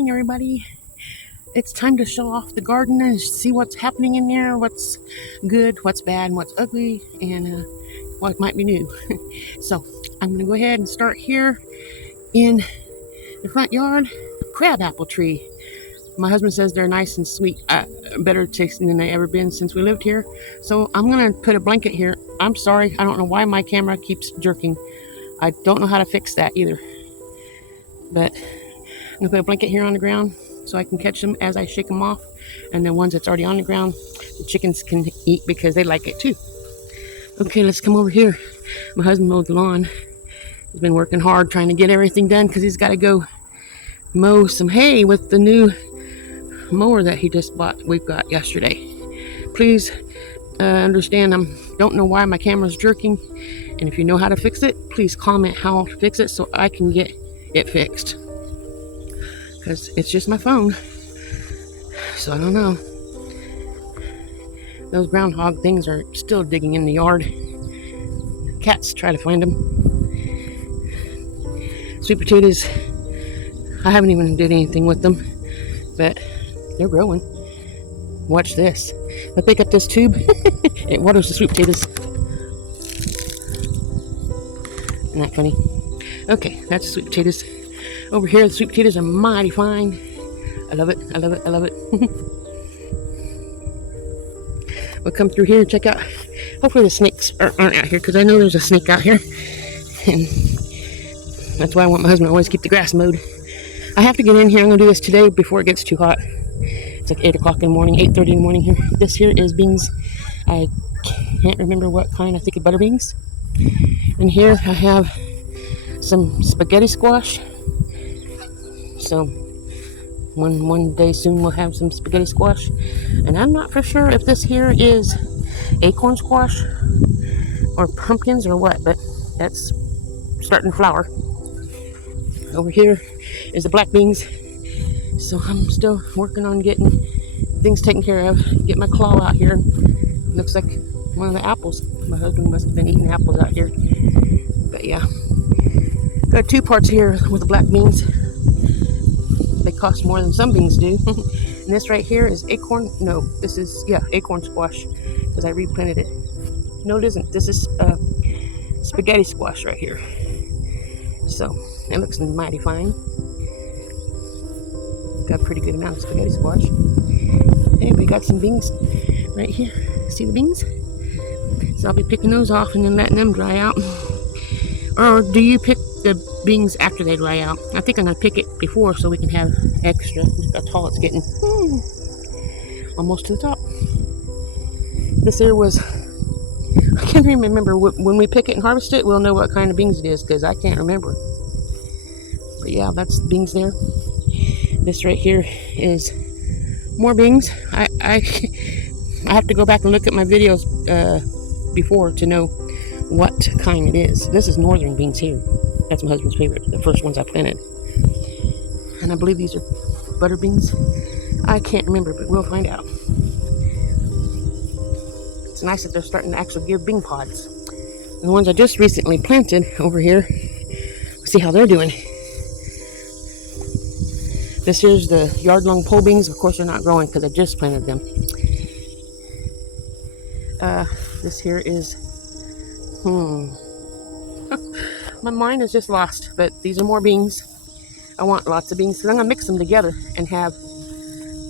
morning, everybody. It's time to show off the garden and see what's happening in there, what's good, what's bad, and what's ugly, and what might be new. So I'm going to go ahead and start here in the front yard. Crabapple tree. My husband says they're nice and sweet, better tasting than they ever been since we lived here. So I'm going to put a blanket here. I'm sorry, I don't know why my camera keeps jerking. I don't know how to fix that either. But I'm going to put a blanket here on the ground so I can catch them as I shake them off. And the ones that's already on the ground, the chickens can eat because they like it too. Okay, let's come over here. My husband mowed the lawn. He's been working hard trying to get everything done because he's got to go mow some hay with the new mower that he just got yesterday. Please understand, I don't know why my camera's jerking. And if you know how to fix it, please comment how to fix it so I can get it fixed. Because it's just my phone. So I don't know. Those groundhog things are still digging in the yard. Cats try to find them. Sweet potatoes, I haven't even did anything with them, but they're growing. Watch this. I pick up this tube. It waters the sweet potatoes. Isn't that funny? Okay, that's the sweet potatoes. Over here, the sweet potatoes are mighty fine. I love it. I love it. I love it. We'll come through here and check out. Hopefully the snakes aren't out here, because I know there's a snake out here. And that's why I want my husband to always keep the grass mowed. I have to get in here. I'm going to do this today before it gets too hot. It's like 8 o'clock in the morning, 8:30 in the morning here. This here is beans. I can't remember what kind. I think of butter beans. And here I have some spaghetti squash. So one day soon we'll have some spaghetti squash. And I'm not for sure if this here is acorn squash or pumpkins or what, but that's starting to flower. Over here is the black beans. So I'm still working on getting things taken care of. Get my claw out here. Looks like one of the apples. My husband must have been eating apples out here. But yeah. Got 2 parts here with the black beans. They cost more than some beans do. And this right here is acorn. No, this is, acorn squash. Because I replanted it. No, it isn't. This is spaghetti squash right here. So, it looks mighty fine. Got a pretty good amount of spaghetti squash. Hey, we got some beans right here. See the beans? So I'll be picking those off and then letting them dry out. Or do you pick the beans after they dry out? I think I'm going to pick it before so we can have extra. Look how tall it's getting. Almost to the top. This here was, I can't remember. When we pick it and harvest it, we'll know what kind of beans it is because I can't remember. But yeah, that's the beans there. This right here is more beans. I have to go back and look at my videos before to know what kind it is. This is northern beans here. That's my husband's favorite. The first ones I planted. And I believe these are butter beans. I can't remember, but we'll find out. It's nice that they're starting to actually give bean pods. And the ones I just recently planted over here, see how they're doing. This here's the yard-long pole beans. Of course, they're not growing because I just planted them. This here is, my mind is just lost, but these are more beans. I want lots of beans because I'm going to mix them together and have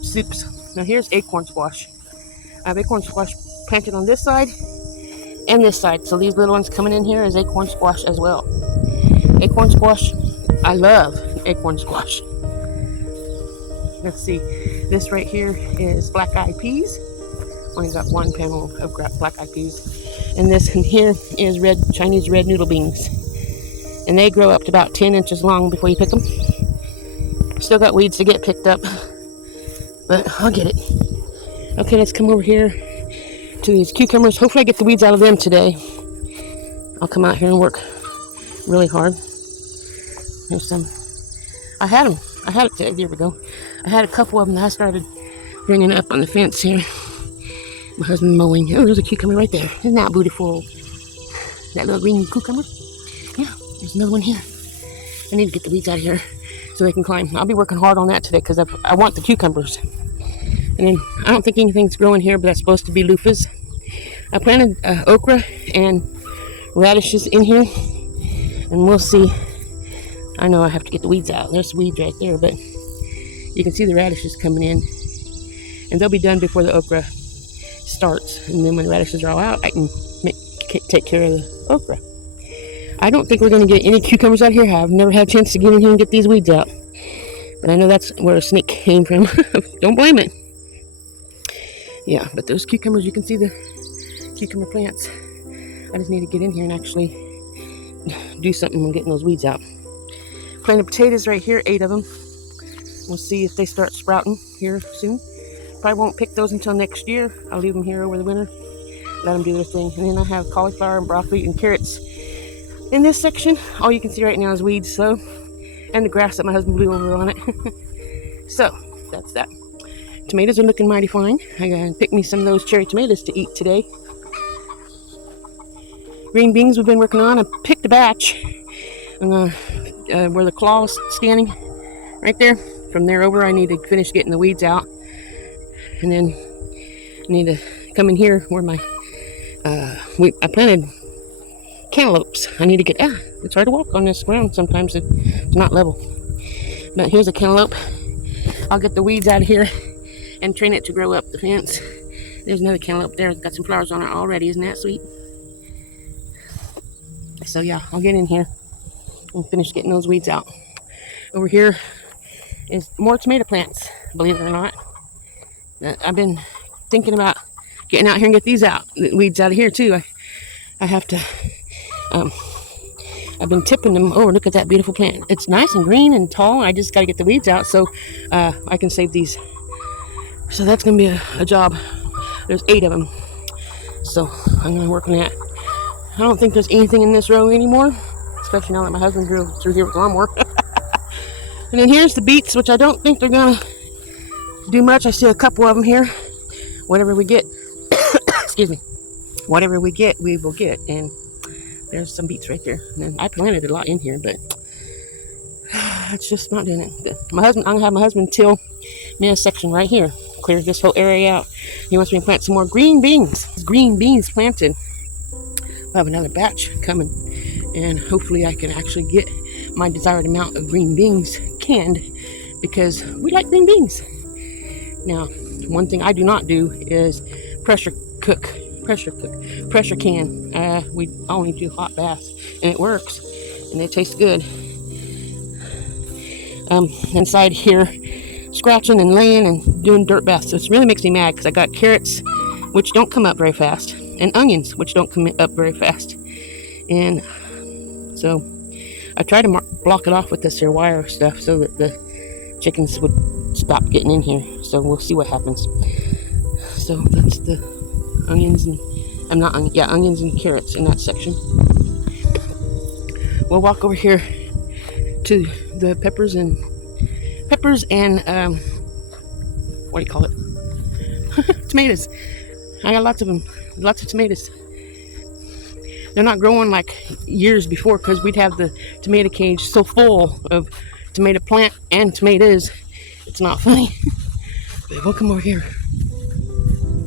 soups. Now here's acorn squash. I have acorn squash planted on this side and this side. So these little ones coming in here is acorn squash as well. Acorn squash, I love acorn squash. Let's see, this right here is black-eyed peas. Only got one panel of black-eyed peas. And this in here is Chinese red noodle beans. And they grow up to about 10 inches long before you pick them. Still got weeds to get picked up, but I'll get it. Okay, let's come over here to these cucumbers. Hopefully I get the weeds out of them today. I'll come out here and work really hard. There's some. I had it today. There we go. I had a couple of them that I started bringing up on the fence here. My husband mowing. Oh, there's a cucumber right there. Isn't that beautiful? That little green cucumber? Yeah, there's another one here. I need to get the weeds out of here. so they can climb. I'll be working hard on that today because I want the cucumbers. And then I don't think anything's growing here, but that's supposed to be loofahs. I planted okra and radishes in here, and we'll see. I know I have to get the weeds out. There's weeds right there, but you can see the radishes coming in, and they'll be done before the okra starts. And then when the radishes are all out, I can take care of the okra. I don't think we're going to get any cucumbers out here. I've never had a chance to get in here and get these weeds out, but I know that's where a snake came from. Don't blame it. Yeah, but those cucumbers, you can see the cucumber plants. I just need to get in here and actually do something on getting those weeds out. Planted potatoes right here, 8 of them. We'll see if they start sprouting here soon. Probably won't pick those until next year. I'll leave them here over the winter, let them do their thing. And then I have cauliflower and broccoli and carrots in this section. All you can see right now is weeds, so, and the grass that my husband blew over on it. So that's that. Tomatoes are looking mighty fine. I gotta pick me some of those cherry tomatoes to eat today. Green beans we've been working on. I picked a batch where the claw is standing, right there. From there over, I need to finish getting the weeds out, and then I need to come in here where my I planted cantaloupes. I need to get it's hard to walk on this ground sometimes. It's not level. But here's a cantaloupe. I'll get the weeds out of here and train it to grow up the fence. There's another cantaloupe there. It's got some flowers on it already. Isn't that sweet? So yeah, I'll get in here and finish getting those weeds out. Over here is more tomato plants, believe it or not. I've been thinking about getting out here and get these out, the weeds out of here too. I have to, I've been tipping them. Oh, look at that beautiful plant. It's nice and green and tall. I just got to get the weeds out so I can save these. So that's going to be a job. There's 8 of them. So I'm going to work on that. I don't think there's anything in this row anymore, especially now that my husband grew through here with the lawnmower. And then here's the beets, which I don't think they're going to do much. I see a couple of them here. Whatever we get, excuse me, whatever we get, we will get. And there's some beets right there. And then I planted a lot in here, but it's just not doing it. I'm going to have my husband till me a section right here. Clear this whole area out. He wants me to plant some more green beans. Green beans planted. I'll have another batch coming, and hopefully I can actually get my desired amount of green beans canned, because we like green beans. Now, one thing I do not do is pressure can. We only do hot baths, and it works, and it tastes good. Inside here, scratching and laying and doing dirt baths. So it really makes me mad because I got carrots, which don't come up very fast, and onions, which don't come up very fast. And so I tried to block it off with this here wire stuff so that the chickens would stop getting in here. So we'll see what happens. So that's the onions and onions and carrots in that section. We'll walk over here to the peppers and what do you call it? Tomatoes. I got lots of them. Lots of tomatoes. They're not growing like years before because we'd have the tomato cage so full of tomato plant and tomatoes. It's not funny. But we'll come over here.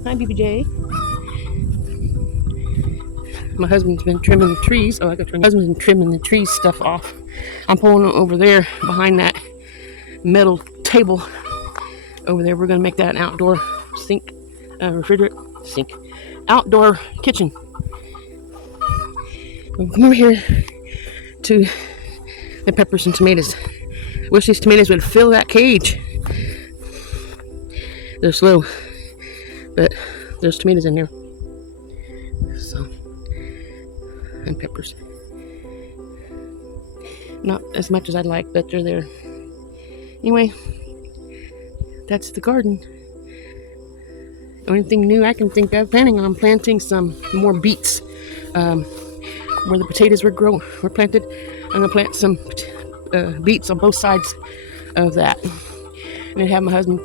Hi, BBJ. My husband's been trimming the trees. Oh, I got to turn. My husband's been trimming the trees stuff off. I'm pulling it over there behind that metal table over there. We're going to make that an outdoor outdoor kitchen. We'll come over here to the peppers and tomatoes. Wish these tomatoes would fill that cage. They're slow, but there's tomatoes in there. So, and peppers. Not as much as I'd like, but they're there. Anyway, that's the garden. Only thing new I can think of, planning on planting some more beets. Where the potatoes were planted, I'm gonna plant some beets on both sides of that, and then have my husband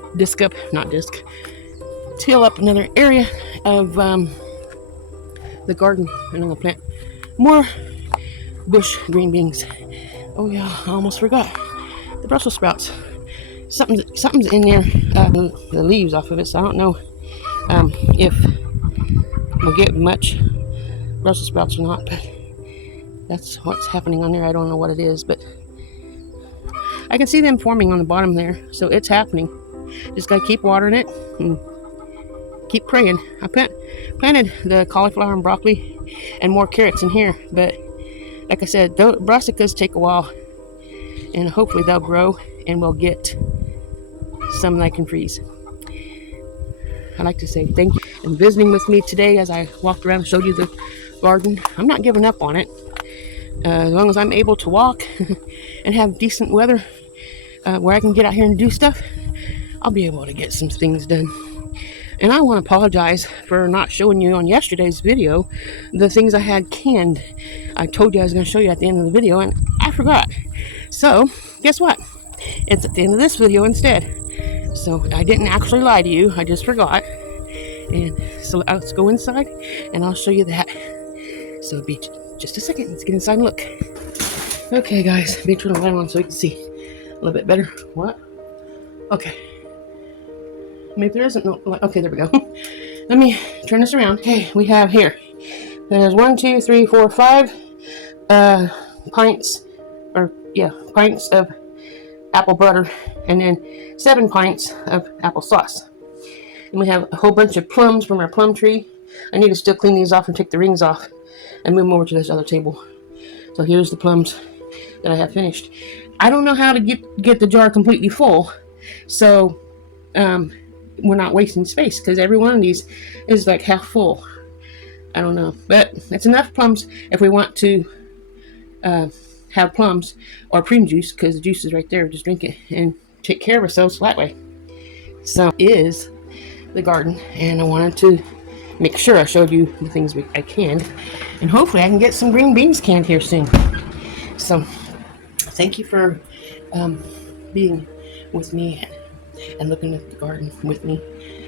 till up another area of the garden, and I'm gonna plant more bush green beans. Oh yeah, I almost forgot. The the Brussels sprouts. Something's in there, the leaves off of it, so I don't know if we'll get much Brussels sprouts or not, but that's what's happening on there. I don't know what it is, but I can see them forming on the bottom there, so it's happening. Just gotta keep watering it and keep praying. I planted the cauliflower and broccoli and more carrots in here, but like I said, the brassicas take a while, and hopefully they'll grow and we'll get some that I can freeze. I'd like to say thank you for visiting with me today as I walked around and showed you the garden. I'm not giving up on it. As long as I'm able to walk and have decent weather where I can get out here and do stuff, I'll be able to get some things done. And I want to apologize for not showing you on yesterday's video the things I had canned. I told you I was going to show you at the end of the video, and I forgot. So, guess what? It's at the end of this video instead. So, I didn't actually lie to you. I just forgot. And so, let's go inside, and I'll show you that. So, it'll be just a second. Let's get inside and look. Okay, guys. Let me turn the light on so we can see a little bit better. What? Okay. Maybe there isn't no light. Okay, there we go. Let me turn this around. Okay, we have here. There's 1, 2, 3, 4, 5 pints of apple butter, and then 7 pints of applesauce. And we have a whole bunch of plums from our plum tree. I need to still clean these off and take the rings off and move them over to this other table. So here's the plums that I have finished. I don't know how to get the jar completely full, so we're not wasting space, because every one of these is like half full. I don't know, but it's enough plums if we want to have plums or prune juice, because the juice is right there. Just drink it and take care of ourselves that way. So is the garden, and I wanted to make sure I showed you the things I canned, and hopefully I can get some green beans canned here soon. So thank you for being with me and looking at the garden with me.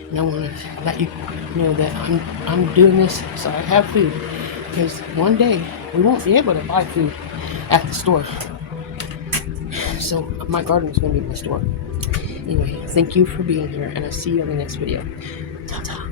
And I want to let you know that I'm doing this so I have food, because one day we won't be able to buy food at the store. So my garden is going to be my store. Anyway, thank you for being here, and I'll see you on the next video. Ta-ta.